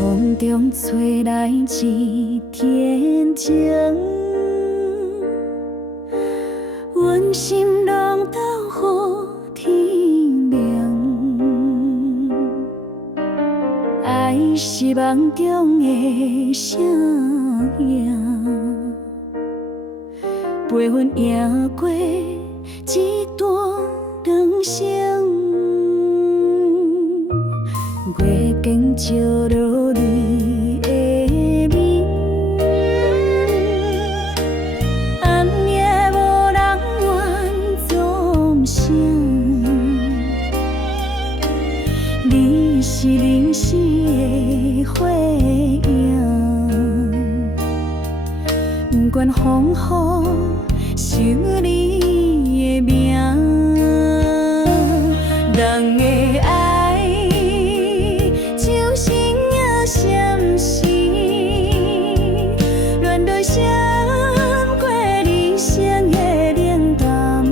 风中吹来一点情，阮心拢斗予天明。爱是梦中的声影，陪阮赢过一段人生。月光照落你的面，暗夜无人愿作声。你是人世的火影，不管风雨，守你的名。人的爱就像影闪烁，乱落闪过人生的冷淡。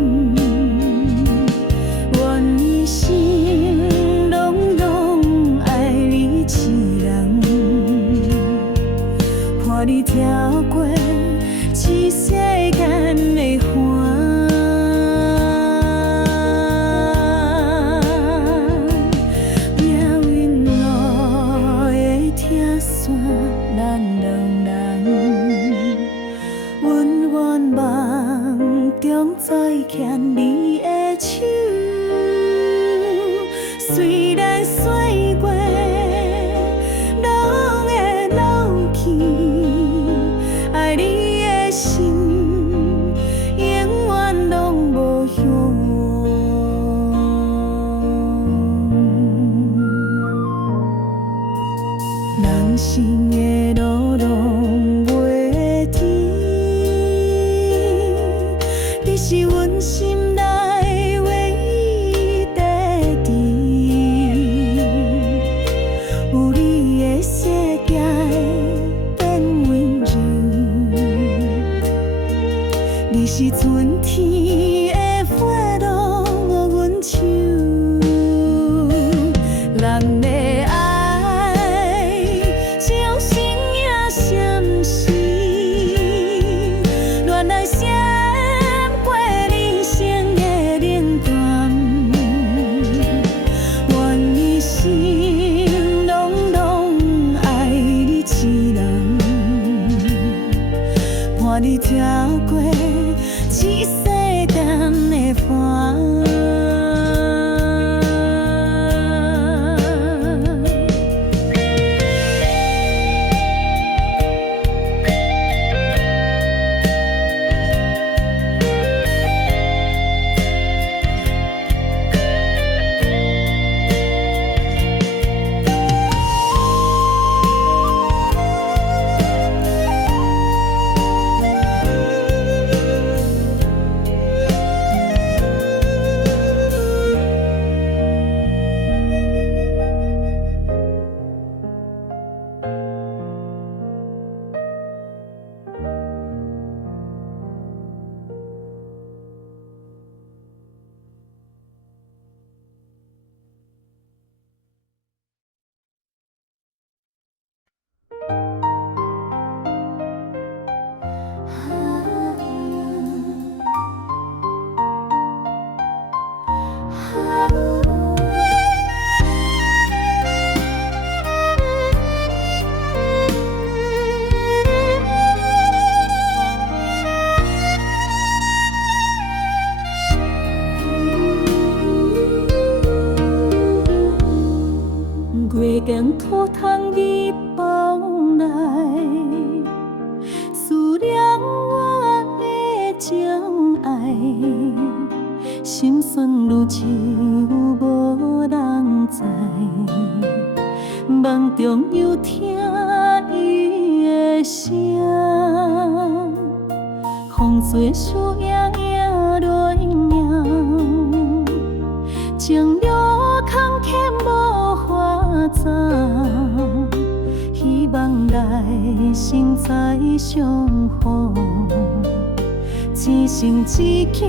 阮一生拢爱你一人，伴你跳过一世间的寒。咱两人，阮愿梦中再牵你的手，虽然岁月拢会老去，爱你的心永远拢无向。人生的路拢袂甜，你是阮心内唯一的知己。有你的世界变温柔，你是春天的花露阮手。人的伴你跳过一世间的寒。月光吐窗日风来，思念我的情爱，心酸如酒无人知，梦中又听伊的声，风吹树影影落影，情路坎坷无法走，希望来生再相逢，一生只求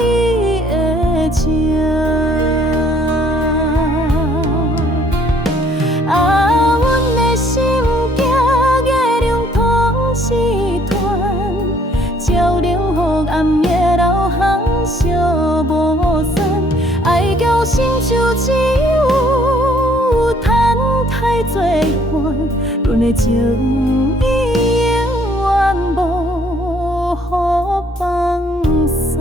伊的情。啊，阮的伴，阮的情意永远无予放散。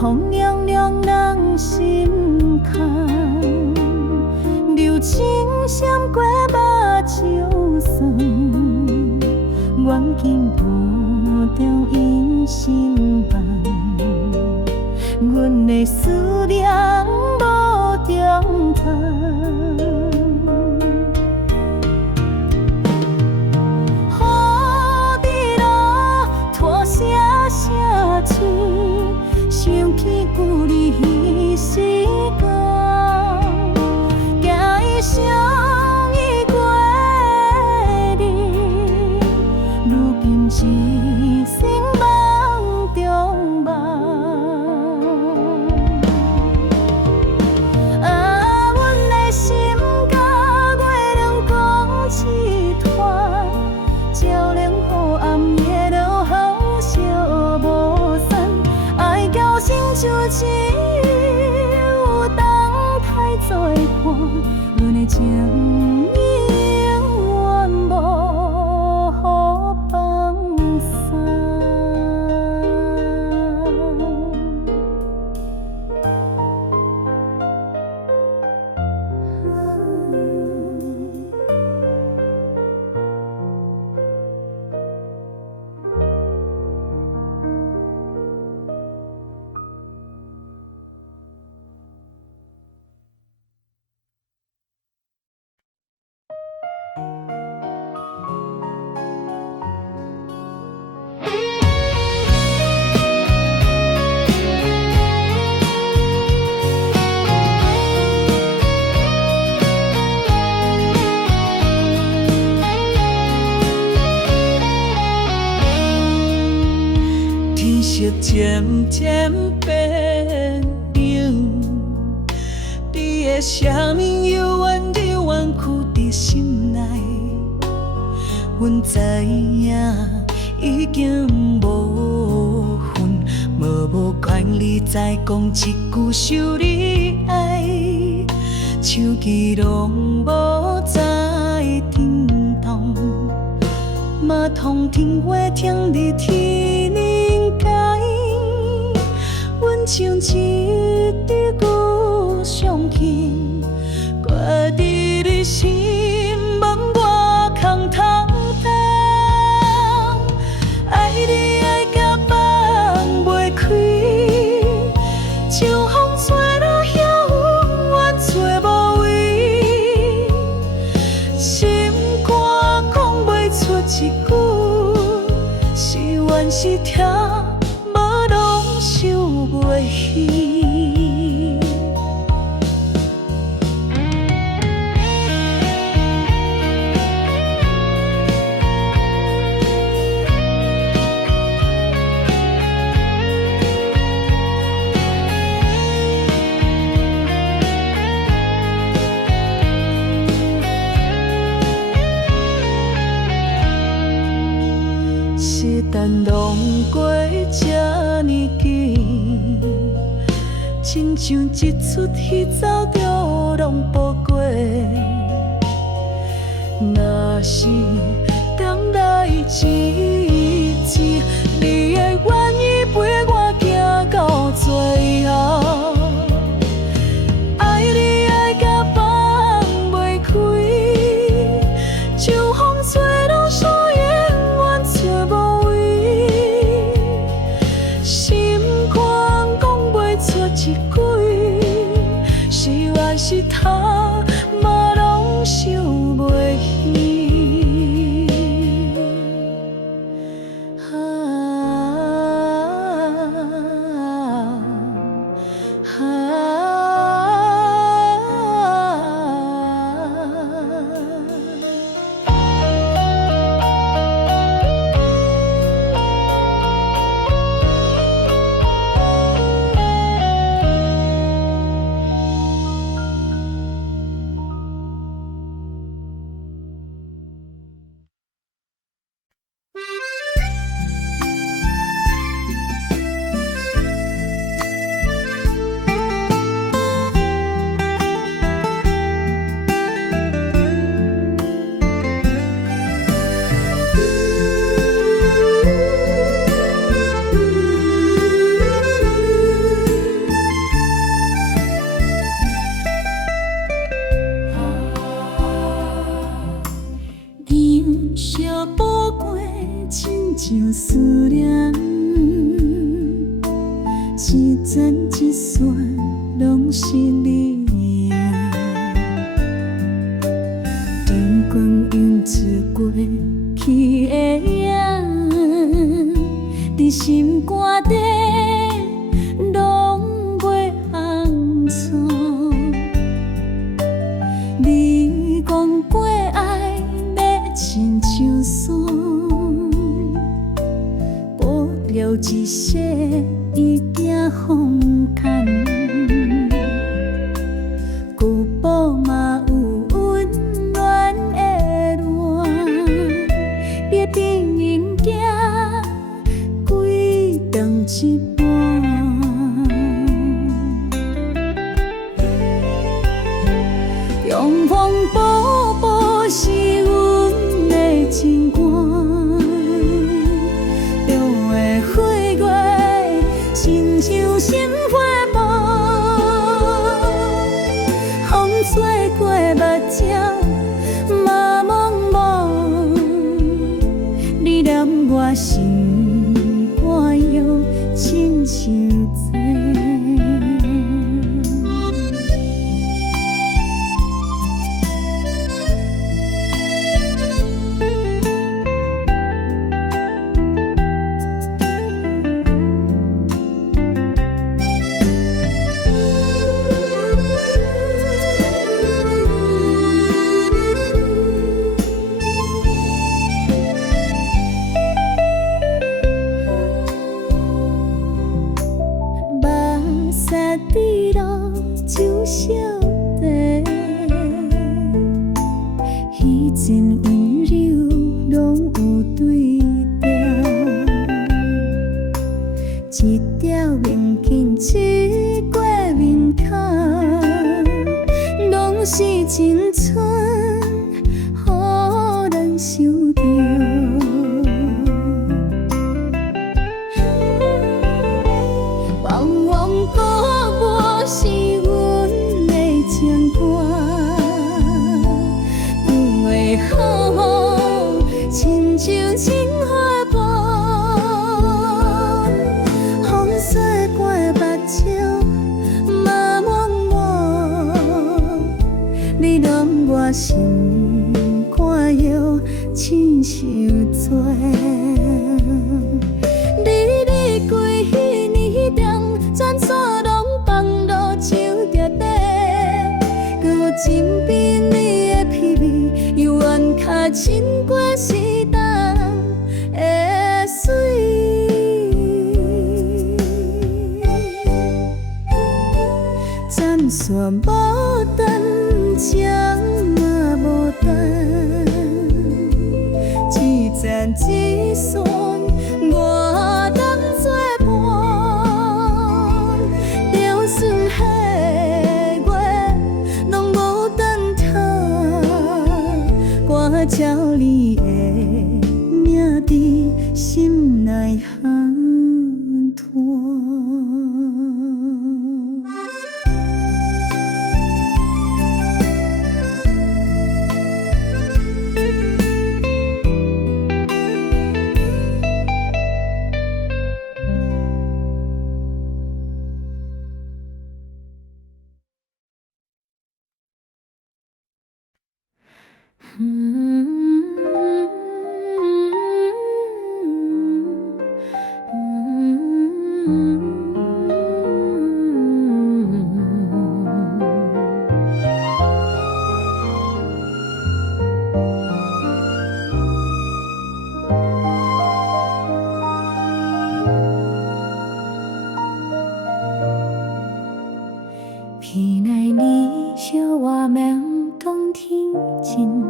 风凉凉人心坎，柔情闪过目睭酸，远近途中因心烦，阮的思念无中断。雨滴落，拖声声嘴。想起旧日彼时光，行伊相依过日，如今一生梦中梦。啊，阮的心甲月亮讲一团，照亮黑暗夜路好烧无散。爱交心像一有动态作伴，阮的情意永远无予放散。天色渐渐变冷，你的声音悠远悠远跍伫心内，阮知影已经无份，无管你再讲一句受你爱，手机拢无再震动，马桶听话听日天灵界，阮像一支旧相琴，挂伫你心门外空通通，爱你爱甲放袂开，像风吹落叶永远找无位，心肝讲袂出一句，是怨是疼，无拢受袂起。时间浪过这呢紧，亲像一出戏走着拢步过。若是等来一次，你会愿意陪我行到最后？爱你爱甲放袂开，像风吹落树叶永远找无位，心肝讲袂出一句，是怨是疼。像思念，一针一线拢是你呀。灯光映出过去的影，伫心肝底拢袂红错。你讲过爱要亲像伞，保留一世伊惊风干。旧布嘛有温暖的暖，别顶因行几长一半。阳光宝宝是阮的情歌，两个岁月亲像鲜花瓣，风吹过目睭嘛蒙蒙，你染我心肝药亲像醉。滴落酒烧茶，彼阵温柔拢有对调，一条面镜刺过面孔，拢是青春，予人想着。往往是阮的情歌，不会好好，亲像情花瓣，风吹过目睭嘛蒙蒙，你染我心肝药亲像醉。你规年中全煞拢放落手碟底，搁有枕边你的屁味，犹原较亲过时代的水。暂时无等，情嘛无等，一针一线。我等作伴，就算岁月拢无等他，我照你的名伫心内含拖。偏爱你笑我免讲天真，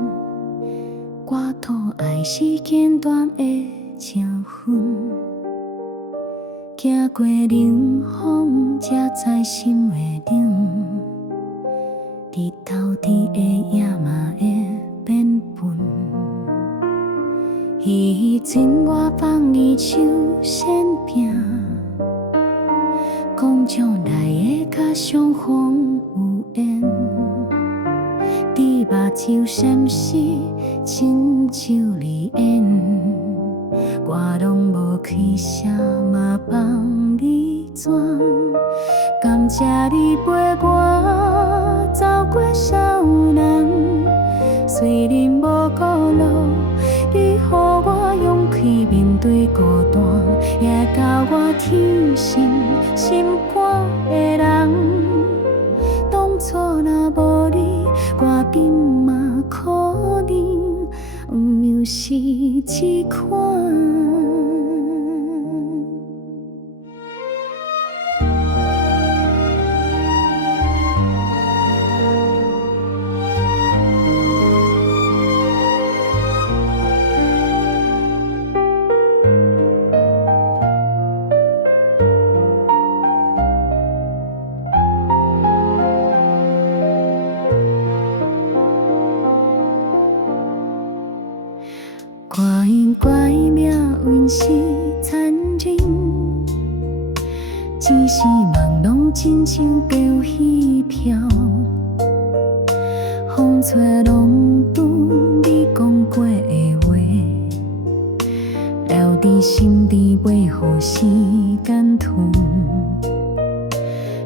我讨爱是简单的情分，行过冷风才知心会冷，日头伫的夜嘛会变笨。以前我放你手闪拼，讲将来的甲相逢有缘，伫目睭闪烁，亲像离烟。我拢无开声，嘛放你转。感谢你陪我走过少年，虽然无顾路，你予我勇气面对孤单，也教我挺心心肝的人。当初若无你，我今嘛可能毋是这款。怪因怪命运是残忍，只是梦拢亲像飘戏飘，风吹浪拄你讲过的话，留伫心底，袂予时间吞。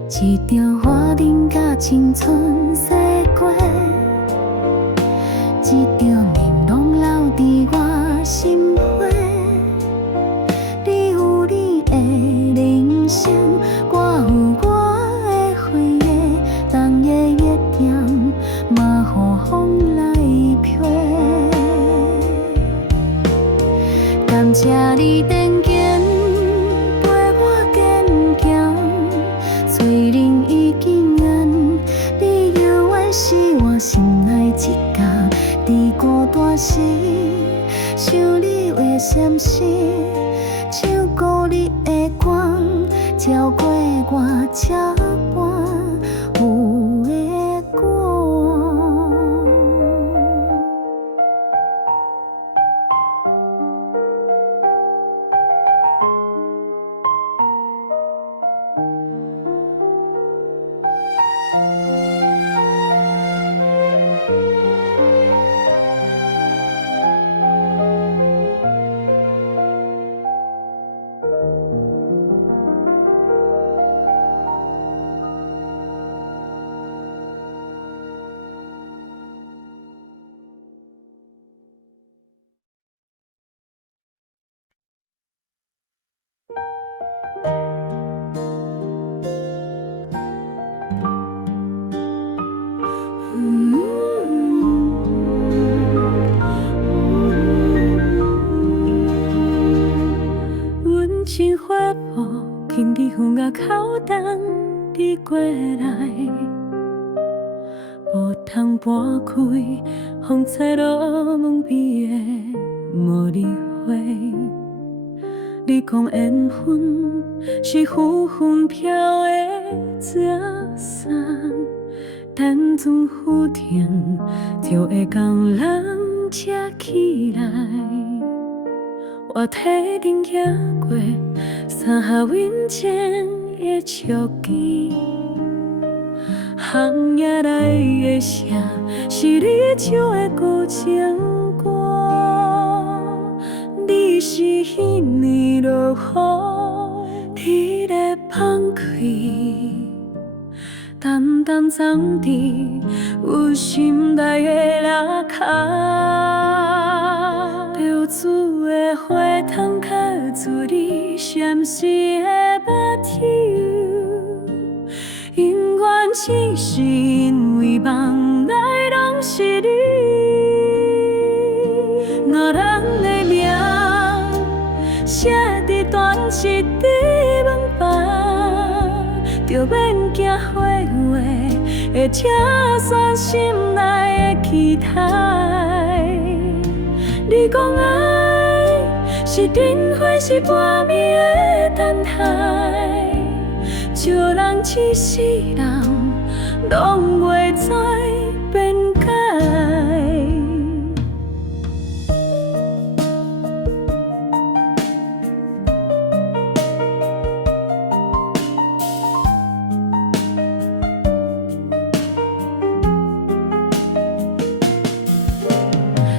一条花灯甲青春驶过，一条念拢留伫我心窝。你有你的人生，我有我的回忆，冬夜月亮嘛，予风来飘。感谢你dengen陪我坚强，虽然已经暗，你犹原是我心内一角。伫孤单时，想你话闪烁，唱歌你的歌，照过我这半有的歌。阮情花布，轻易风甲口重，你过来，无通搬开，风吹落门边的茉莉花。你讲缘分是雨纷飘的纸伞，等阵雨停，就会将人扯起来。我梯顶行过三下温泉的树枝，巷野内的声是你唱的古情歌。你是迄年落雨，你咧放开，淡淡藏伫有心内的落脚。流珠的花筒卡住你闪烁的目睭，永远只是因为梦内拢是你。两人的名写伫断翅的门板，就免惊火话会扯散心内的期待。你讲爱是灯火，是半暝的等待，招人一世人拢袂知变改。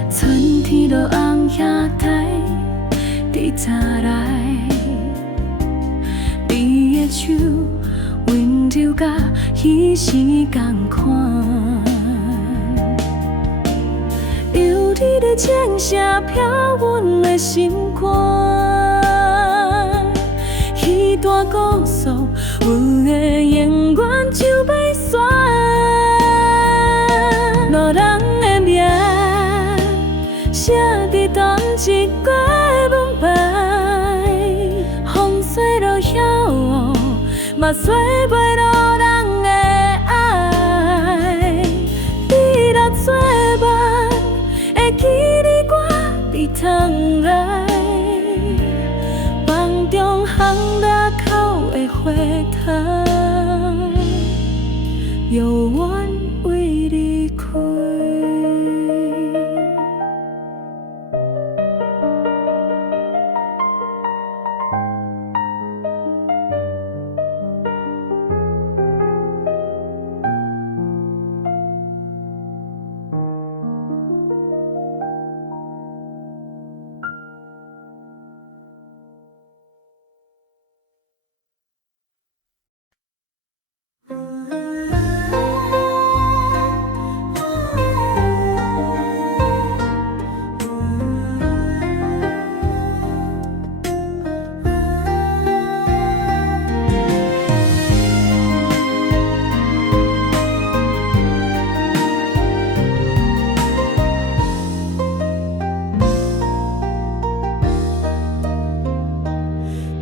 春天落红叶台，伫早来，你的手温柔甲彼时同款，有你的声声飘阮的心肝，彼段故事阮的永远就要线，两人的名写伫同一个门牌，风吹落晓雨，嘛吹袂落人的爱。你若做梦，会记你我伫窗内，梦中巷仔口的花坛，有阮为你开。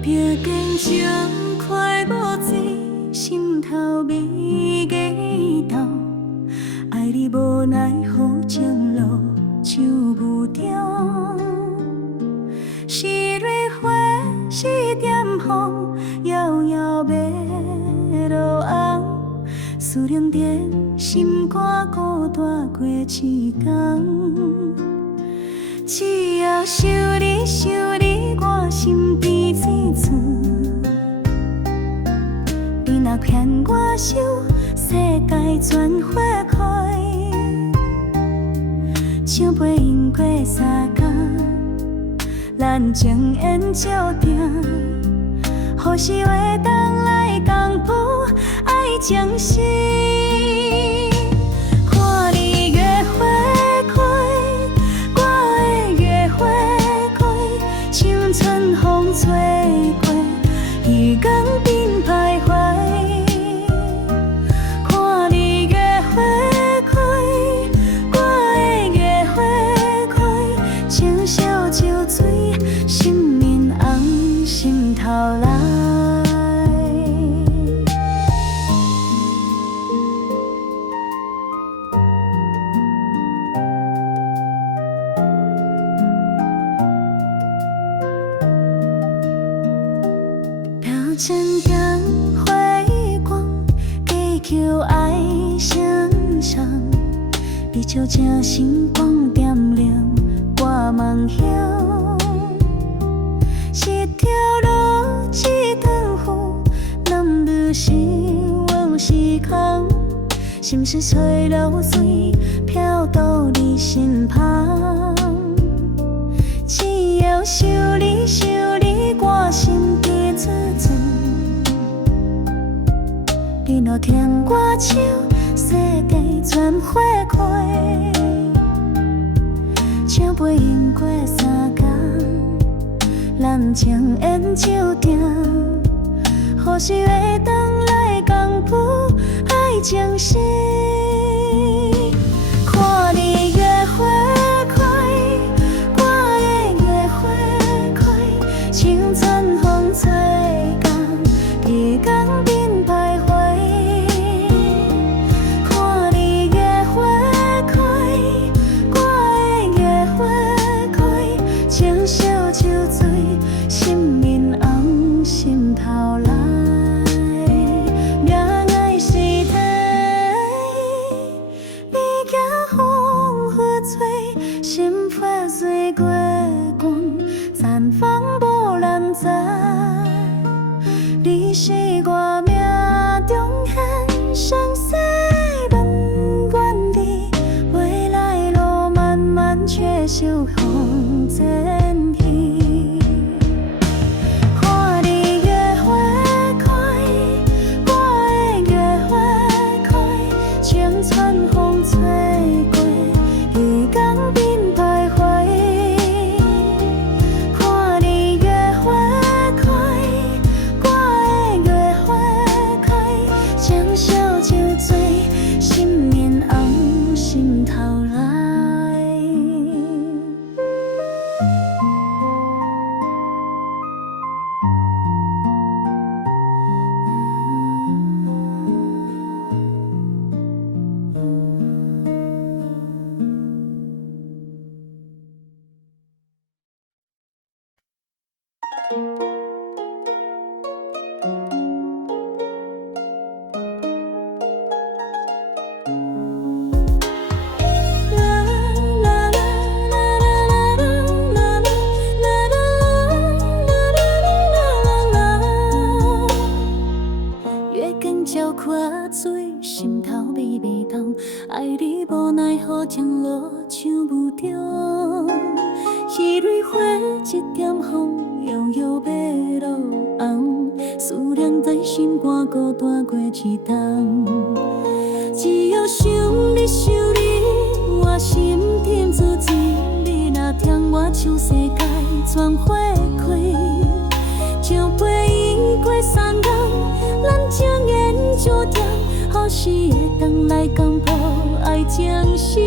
别坚情快无醉，心头美计斗，爱你无奈何情路唱不着。是蕊花，是点风，遥遥要落红。思念在心肝孤单过一天。只要想你想你，我心边酸酸。你若牵我手，世界全花开。唱袂赢过三更，咱情缘注定。何时会当来共谱爱情诗？看你月花开。青春风吹过，鱼缸边徘徊。看你月花开，我的月花开，情烧酒醉，心面红，心头来。沉淀辉光，祈求爱成双。你就这星光点亮我梦乡。一条路，一段路，男女是往是空。心事吹流水，飘到你身旁。只要想你想你，我心底自尊。你若牵我手，世界全花开。唱袂赢过三更，咱情缘注定。何时会当来共谱爱情诗？看你月花开，我的月花开，青春风吹干，鱼缸边徘徊。看你月花开，我的月花开，情烧酒醉，心面红，心头来。你是我命中很相思人愿的，未来路漫漫，却手风渐去。孤单过一冬。只要想你想你，我心甜滋滋。你若听我唱，世界全花开。将背影过山岗，咱情缘注定，好时会当来公布爱情史。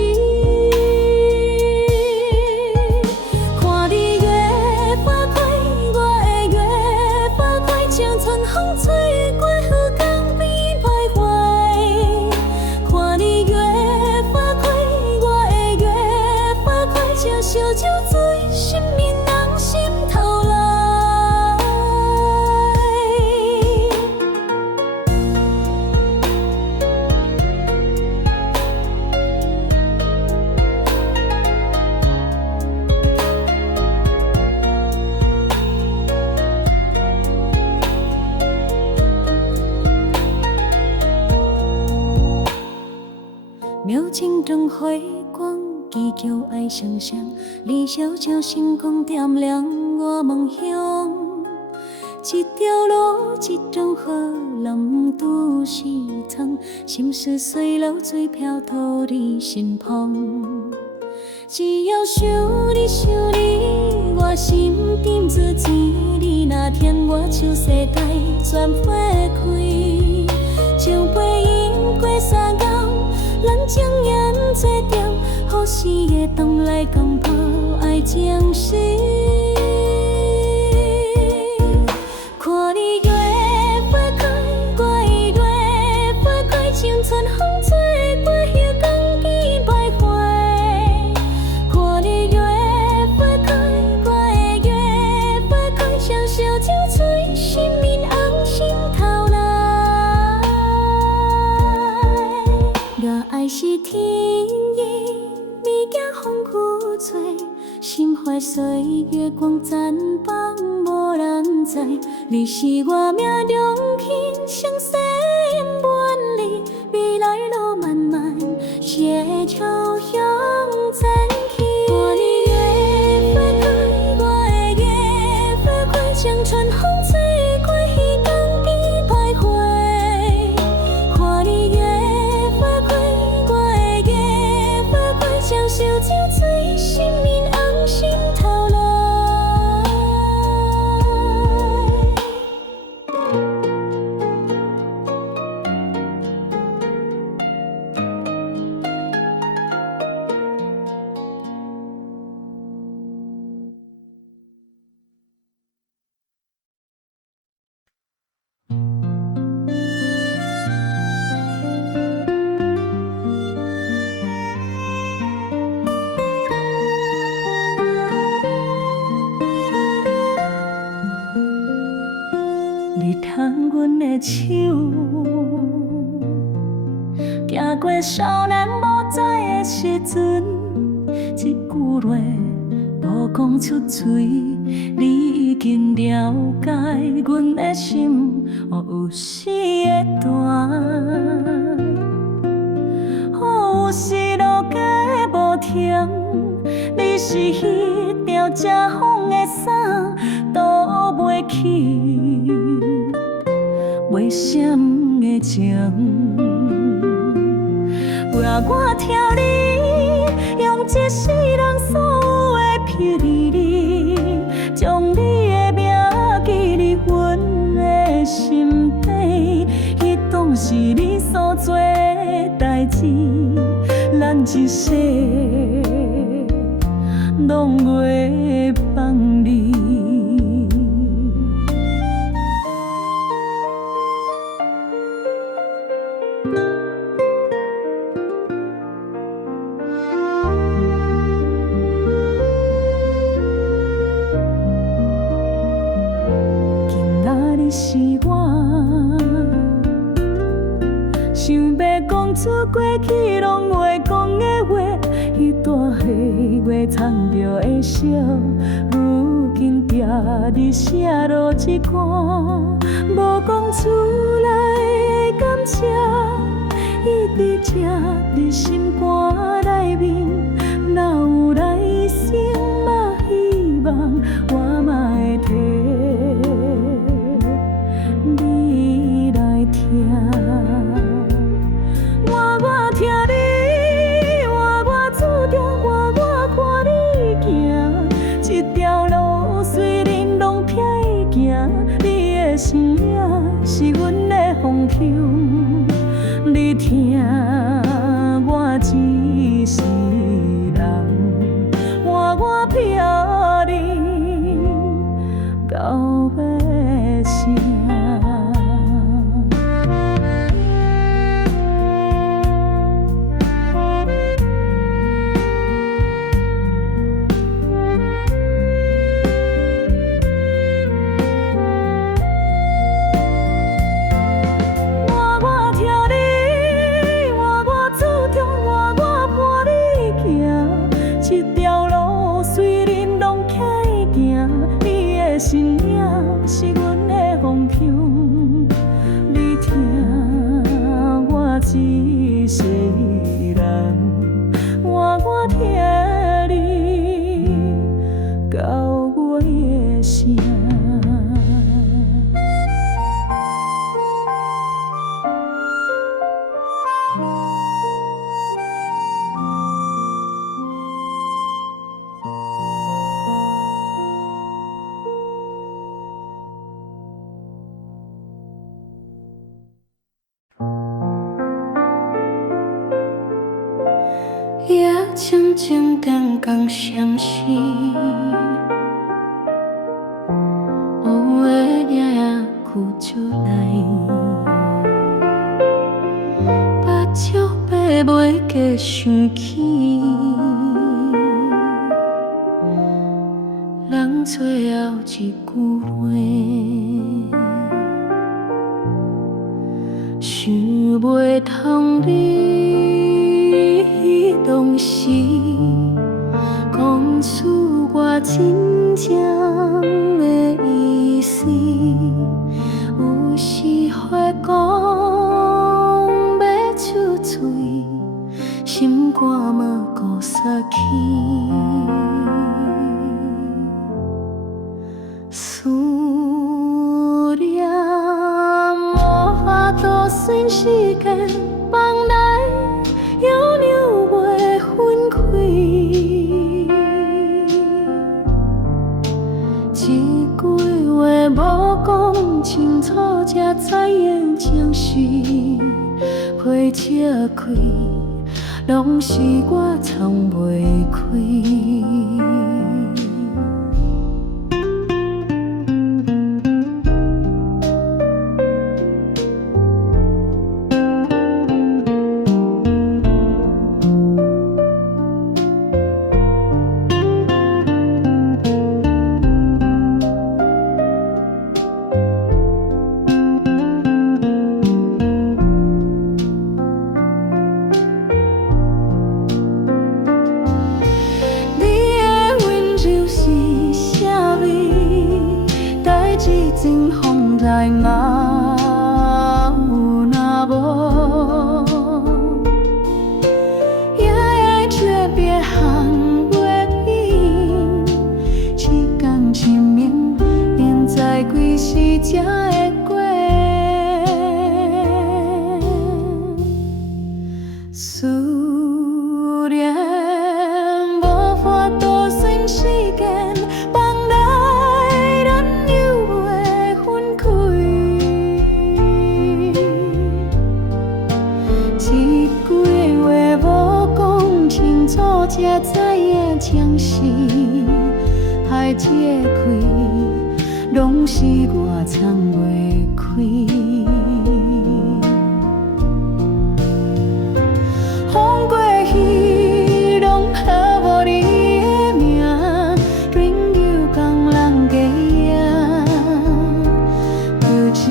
看你越花开，我会越花开，青春风吹过雨江边徘徊。看你越花开，我会越花开，像烧酒醉，心面人心头来。描情灯花光，祈求爱双双。你悄悄星光点亮我梦乡。一条路，一种河，人拄是苍。心事随流，水飘到你身旁。只要想你想你，我心甜滋滋。你若听我唱，世界全花开。将背影过山岗。咱情缘做点，好时会当来公布爱情史。看你越花开，我会越花开，青春风吹过雨江边徘徊。看你越花开，我会越花开，像烧酒醉，心面红心头来。爱是天意，物件风雨吹，心怀岁月光绽放，无人知。你是我命中幸，相思万里，未来路漫漫，斜朝向前去。看你越花开，我会越花开，像春风吹过鱼江边徘徊。看你越花开。像烧酒醉，心面红心头来。你牵阮的手，行过少年无知的时阵，一句话无讲出嘴，你已经了解阮的心，有时会断，有时路加无甜，你是迄条遮风的伞，渡袂去。袂闪的情，若我听你用一世人所有的秘密，将你的名记伫阮的心底，迄当是你所做的代志，咱一世拢袂放你。是我想要讲出过去拢袂讲的话，迄段岁月藏着的伤，如今定伫写落一歌，无讲出来的感谢，一直遮伫心肝内面，哪有来生嘛希望，我嘛会替。这条路虽然拢起行，你的身影是阮的方向。你听我一世人，我听你到尾的声。也渐渐感觉相思，有的夜哭出来，目睭爬袂过想起，人最后一句话，想袂通你。拢是讲出我真正的意思，有时会讲要出嘴，心肝嘛顾煞去。思念无法度算时间放来，遥遥袂分开。一句话无讲清楚，才知影情绪花遮开，拢是我藏袂开。真风在嘛有那无，夜夜诀别含袂平，一天一暝连在几时才会过？思念无法度算时间。才知影情绪海遮开，拢是我藏袂开。风过去，拢好无你的名，朋友共人家影。就这，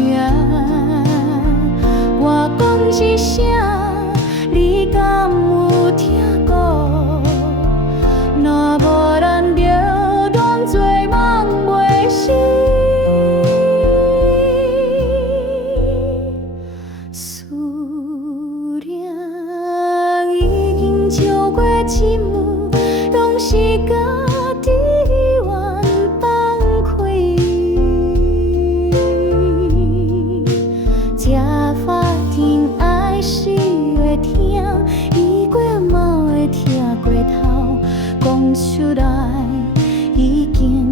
我讲一声，你敢有听？若无咱就当作梦袂醒，思念已经超过沉默，拢是家己愿放开。这发天爱是会听，伊过嘛会听过头。讲出来已经